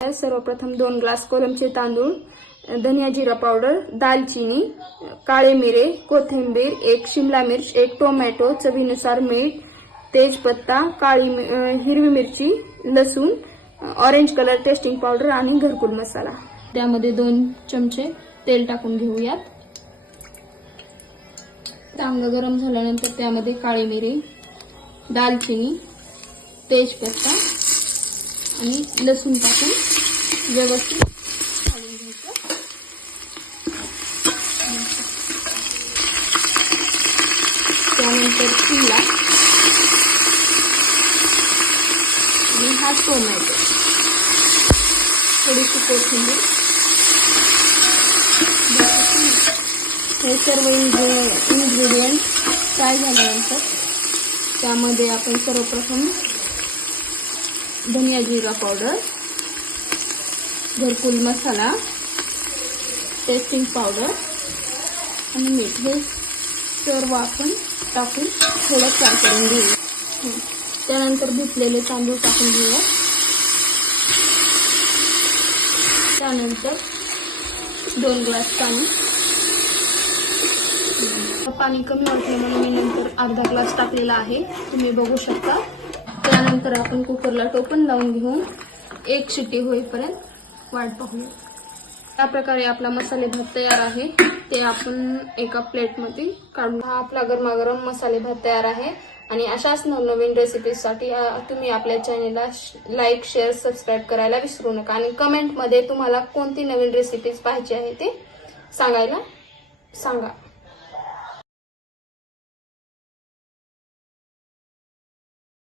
सर्वप्रथम 2 ग्लास कोलमचे तांदूळ, धनिया जिरा पावडर, दालचिनी, काळे मिरे, कोथिंबीर, 1 शिमला मिर्च, 1 टोमॅटो, चवीनुसार मीठ, तेजपत्ता, हिरवी मिरची, लसूण, ऑरेंज कलर टेस्टिंग पावडर आणि घरकुल मसाला। त्यामध्ये 2 चमचे तेल टाकून घेऊयात। चांगलं गरम झाल्यानंतर त्यामध्ये काळे मिरे, दालचिनी, तेजपत्ता आणि लसूण टाकून व्यवस्थित घालून घ्यायचं। त्यानंतर शिमला आणि हा टोमॅटो, थोडीशी कोथिंबीर, हे सर्व इन्ग्रेडियंट फ्राय झाल्यानंतर त्यामध्ये आपण सर्वप्रथम धनिया जिरा पावडर, घरकुल मसाला, टेस्टिंग पावडर आणि मीठ हे सर्व आपण टाकून थोडं फ्राय करून घेऊया। त्यानंतर धुतलेले तांदूळ टाकून घेऊया। त्यानंतर 2 ग्लास पाणी कमी वाटल्यामुळे मी नंतर अर्धा ग्लास टाकलेला आहे, तुम्ही बघू शकता। त्यानंतर आपण कुकरला टोपण लावून घेऊन 1 शिट्टी होईपर्यंत वाट पाहूया। त्या प्रकारे आपला मसाले भात तयार आहे, ते आपण एका प्लेटमध्ये काढून। हा आपला गरमागरम मसाले भात तयार आहे आणि अशाच नवनवीन रेसिपीजसाठी तुम्ही आपल्या चॅनलला लाईक, शेअर, सबस्क्राईब करायला विसरू नका आणि कमेंटमध्ये तुम्हाला कोणती नवीन रेसिपीज पाहिजे आहे ते सांगा।